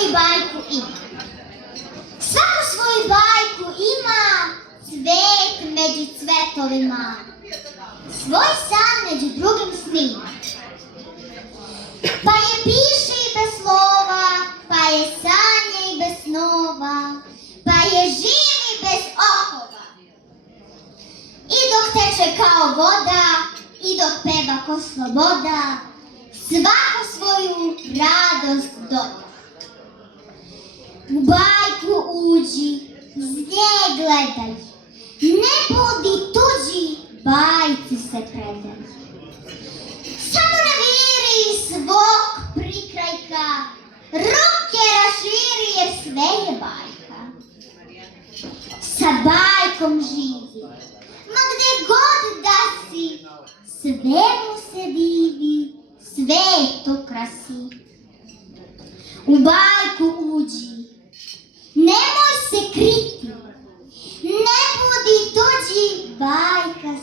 svoju bajku ima. Svako svoju bajku ima, cvet među cvetovima. Svoj san među drugim snima. Pa je piše i bez slova, pa je sanja i bez snova, pa je živ i bez okova. I dok teče kao voda, i dok peva ko sloboda, svako svoju radost doda. U bajku uđi, iz nje gledaj, ne budi tuđi, bajci se predaj. Samo naviri svog prikrajka, ruke raširi jer sve je bajka. Sa bajkom živi, ma gde god da si, svemu se divi, sve to krasi. U bajku uđi, nemoj se kriti, ne budi tuđi, bajka